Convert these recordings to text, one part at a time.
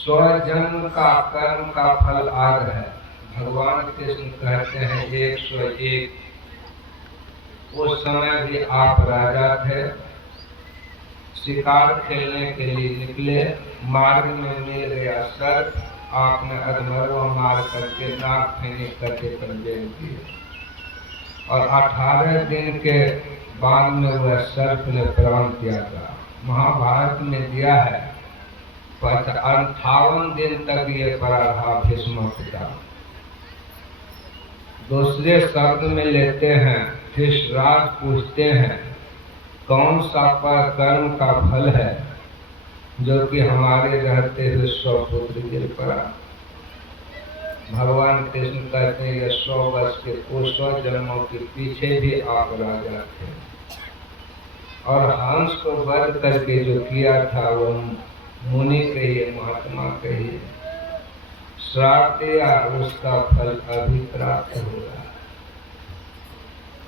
स्वजन्म का कर्म का फल आग है। भगवान कृष्ण कहते हैं 101। उस समय भी आप राजा थे, शिकार खेलने के लिए निकले, मार्ग में मिल गया सर्प, आपने अधमरवा मार करके नाक फेंक करके पंजेल किए और 18 दिन के बाद में वह सर्प ने प्राण त्यागा। महाभारत में दिया है 58 दिन तक ये पड़ा रहा भीष्म पिता। दूसरे शब्द में लेते हैं, धृतराज पूछते हैं कौन सा कर्म का फल है जो कि हमारे रहते हुए 100 पुत्र गिर पड़ा। भगवान कृष्ण कहते हैं 100 वर्ष के 100 जन्मों के पीछे भी आप राजा थे और हंस को वध करके जो किया था वो मुनि कहिए महात्मा कहिए श्राप दिया, उसका फल अभी प्राप्त होगा।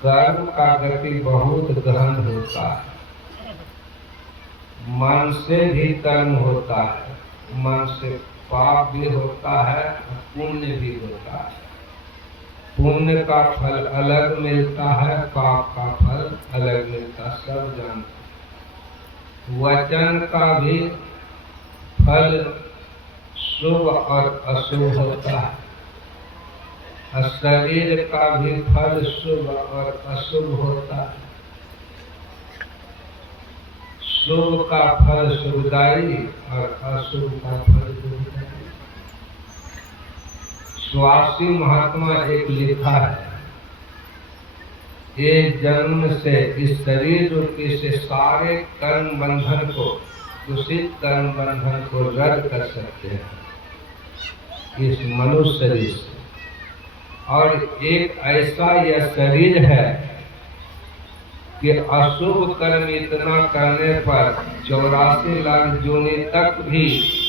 कर्म का गति बहुत गहन होता है, मन से भी कर्म होता है, मन से पाप भी होता है, पुण्य भी होता है। पुण्य का फल अलग मिलता है, पाप का फल अलग मिलता है, सब जानते। वचन का भी फल शुभ और अशुभ होता है, शरीर का भी फल शुभ और अशुभ होता है। शुभ का फल शुभदायी और अशुभ का फल दुखदायी। स्वासी महात्मा एक लिखा है, ये जन्म से इस शरीर रूपी से सारे कर्म बंधन को, दूषित कर्म बंधन को रद्द कर सकते हैं इस मनुष्य शरीर से। और एक ऐसा यह शरीर है कि अशुभ कर्म इतना करने पर 84 लाख योनि तक भी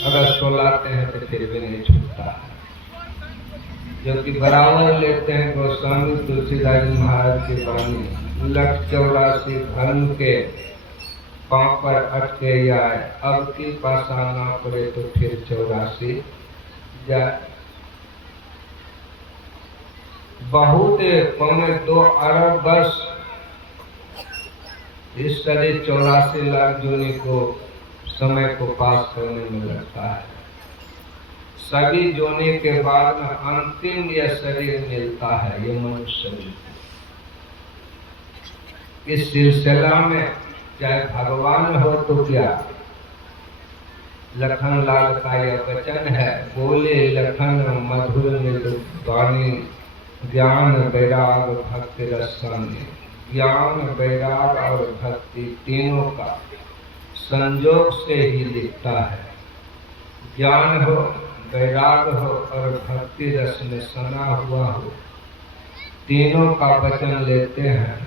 अगर सोलाते हैं तो फिर भी नहीं छूटता है, जो कि बराबर लेते हैं गोस्वामी तुलसीदास महाराज की वाणी, 184 धर्म के पांव पर अटके जाए, अब की पासा ना पड़े तो फिर 84 जाए। बहुत 2.25 अरब वर्ष इस शरीर 84 लाख योनि को समय को पास करने में लगता है। सभी योनि के बाद में अंतिम यह शरीर मिलता है, ये मनुष्य शरीर। इस सिलसिला में चाहे भगवान हो तो क्या, लखन लाल का यह वचन है, बोले लखन मधुर मृदु वाणी, ज्ञान वैराग भक्ति रसानी। ज्ञान वैराग और भक्ति तीनों का संयोग से ही दिखता है। ज्ञान हो, वैराग हो और भक्ति रस में सना हुआ हो, तीनों का वचन लेते हैं।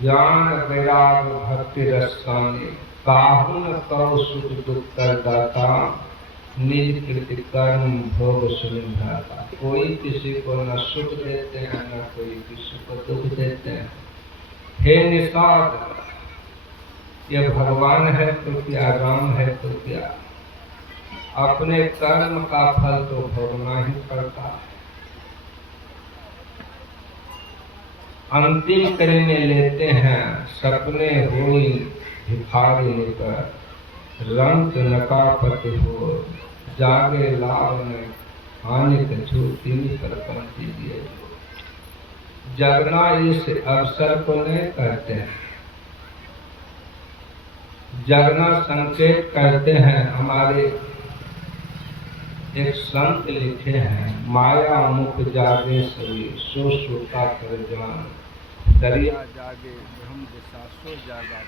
ज्ञान वैराग भक्ति रसानी, काहुन कौ सुख दुख कर दाता, निज कृति कर्म भोग सुनिधाता। कोई किसी को न सुख देते हैं, न कोई किसी को दुख देते हैं। हे निषाद, ये भगवान है तो क्या, राम है तो क्या, अपने कर्म का फल तो भोगना ही पड़ता है। अंतिम करने लेते हैं, सपने हुई भिखारी निकर, रंग नकापति हो, जागे लाभ में हानि कछु, तीन पर पंक्ति दिए। जगना इस अवसर को नहीं कहते हैं, जगना संकेत करते हैं। हमारे एक संत लिखे हैं, माया मुख जागे सभी, सो सोता कर जान, दरिया जागे ब्रह्म दिशा सो जागा।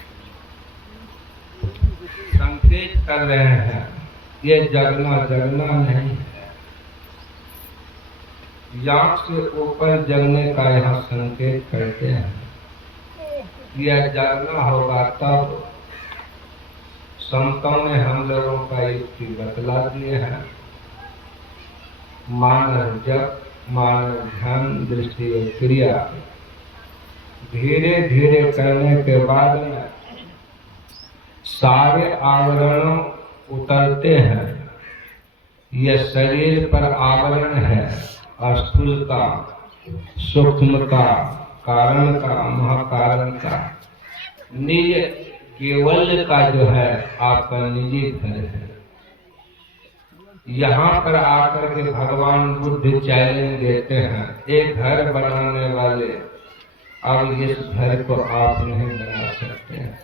संकेत कर रहे हैं, ये जगना नहीं है, याक से ऊपर जगने का यहाँ संकेत करते हैं। यह जगना होगा तब संतों ने हम लोगों का युक्ति बतला दिए हैं। मानव जप, मानव ध्यान, दृष्टि और क्रिया धीरे धीरे करने के बाद में सारे आवरणों उतरते हैं, यह शरीर पर आवरण है स्थूल का, सूक्ष्म का, कारण का, महाकारण का। निज केवल का जो है आपका निजी घर है। यहाँ पर आकर के भगवान बुद्ध चैलेंज देते हैं, एक घर बनाने वाले, अब इस घर को आप नहीं बना सकते हैं।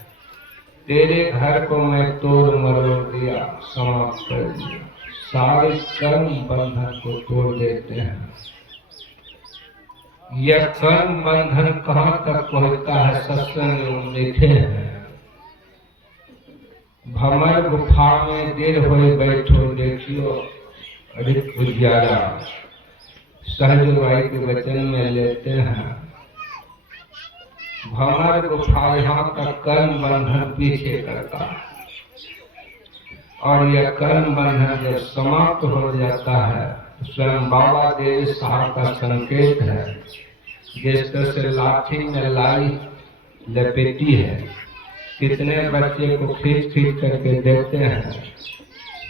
तेरे घर को मैं तोड़ मरोड़ दिया, समाप्त कर दिया। सारे कर्म बंधन को तोड़ देते हैं। यह कर्म बंधन कहाँ तक पहुँचता है? सत्संग में लिखे हैं, भमर गुफा में देर होए बैठो, देखियो अधिक उजियारा। सहज वाई के वचन में लेते हैं, भमर गुफा यहाँ तक कर्म बंधन पीछे करता है, और यह कर्म बंधन जब समाप्त हो जाता है, स्वयं बाबा देव साहब का संकेत है। जिस तरह से लाठी में लाई लपेटी है, कितने बच्चे को खींच खींच करके देते हैं,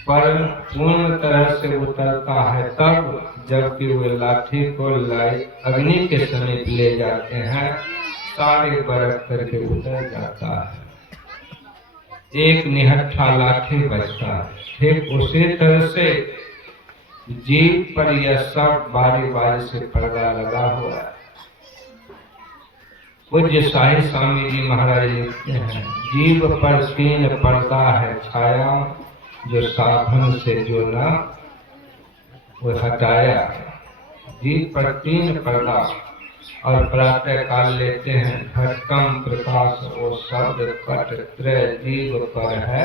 पर पूर्ण तरह से उतरता है तब जबकि वो लाठी को लाई अग्नि के समीप ले जाते हैं, सारे बरत करके उतर जाता है, एक निहत्था लाठी बचता है। ठीक उसी तरह से जीव पर यह सब बारी बारी से पर्दा लगा हुआ है। पूज्य साई स्वामी जी महाराज लिखते हैं, जीव पर तीन पर्दा है छाया, जो साधन से जो न वो हटाया। जीव पर तीन पर्दा, और प्रातः काल लेते हैं, घटकम प्रकाश वो शब्द कट त्रय, जीव पर है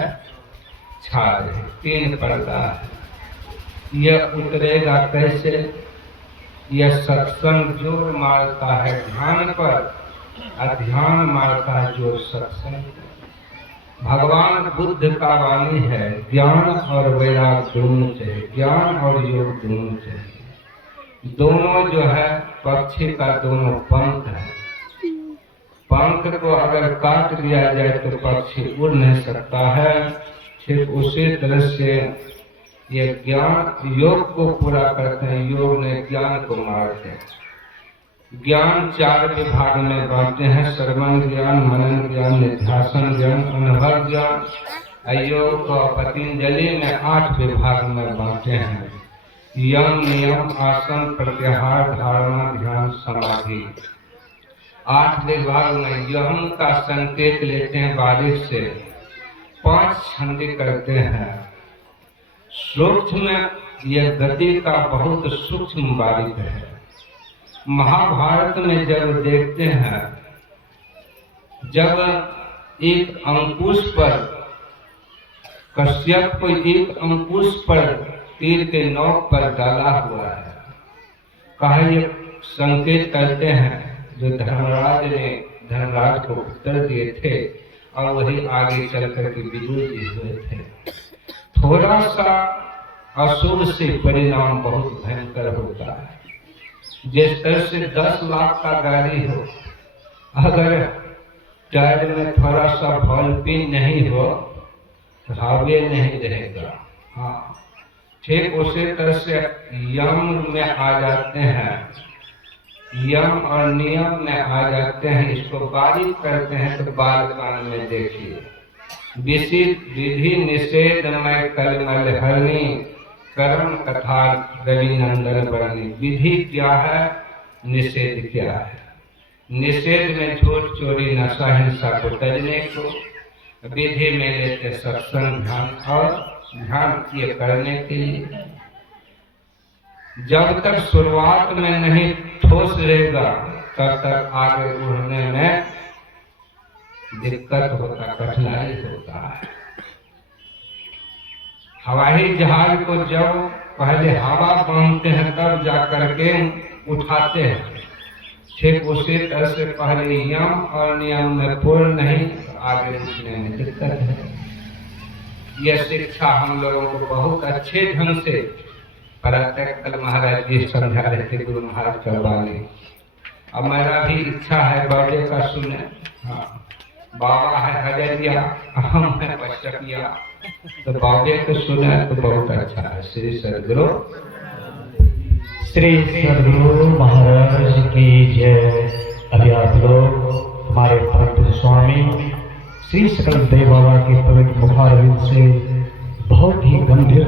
छाय। तीन पर्दा है। यह उतरेगा कैसे? यह सत्संग जोर मारता है ध्यान पर, ध्यान मारता है जोर सत्संग। भगवान बुद्ध का वाणी है, ज्ञान और वैराग दोनों चाहिए, ज्ञान और योग दोनों चाहिए। दोनों जो है पक्षी का दोनों पंख है। पंख को अगर काट दिया जाए तो पक्षी उड़ नहीं सकता है। ठीक उसी तरह से ये ज्ञान योग को पूरा करते हैं, योग ने ज्ञान को मारते हैं। ज्ञान चार विभाग में बांटते हैं, श्रवण ज्ञान, मनन ज्ञान, निध्यासन ज्ञान, अनुभव ज्ञान। योग को पतंजलि में 8 विभाग में बांटते हैं, यम, नियम, आसन, प्रत्याहार, धारणा, ध्यान, समाधि। 8 विभाग में यम का संकेत लेते हैं बारिश से, 5 छंद करते हैं। सूक्ष्म यह गति का बहुत सूक्ष्म बारीक है। महाभारत में जब देखते हैं, जब एक अंकुश पर कश्यप को एक अंकुश पर तीर के नोक पर डाला हुआ है, कहा ये संकेत करते हैं जो धर्मराज ने धर्मराज को उत्तर दिए थे, और वही आगे चल करके विदुर जी हुए थे। थोड़ा सा अशुभ से परिणाम बहुत भयंकर होता है। जिस तरह से 10 लाख का गाड़ी हो, अगर टायर में थोड़ा सा फॉल पिन नहीं हो, हवा नहीं रहेगा। हाँ, ठीक उसी तरह से यम में आ जाते हैं, यम और नियम में आ जाते हैं। इसको बारीक करते हैं तो बाल कान में देखिए, विधि निषेध में कलमल हरणी, कर्म कथा रवि नंदन बरनी। विधि क्या है, निषेध क्या है? निषेध में झूठ, चोरी, नशा, हिंसा को तजने को, विधि में लेते सत्संग, ध्यान, और ध्यान ये करने के लिए। जब तक शुरुआत में नहीं ठोस रहेगा, तब तक आगे बढ़ने में दिक्कत होता, कठिनाई होता है। हवाई जहाज को जब पहले हवा बांधते हैं तब जाकर के उठाते हैं, ठीक उसी तरह से पहले यम और नियम में पूर्ण नहीं, आगे उठने में दिक्कत है। यह शिक्षा हम लोगों को बहुत अच्छे ढंग से कल महाराज जी समझा रहे थे, गुरु महाराज करवाने। अब मेरा भी इच्छा है बर्थडे का सुने। हाँ, बाबा है हजरिया, हम है पचकिया, तो वाक्य को सुना तो बहुत अच्छा है। श्री सद्गुरु महाराज की जय। अभी आप लोग हमारे परम स्वामी श्री सकल देव बाबा के पवित्र मुखारविंद से बहुत ही गंभीर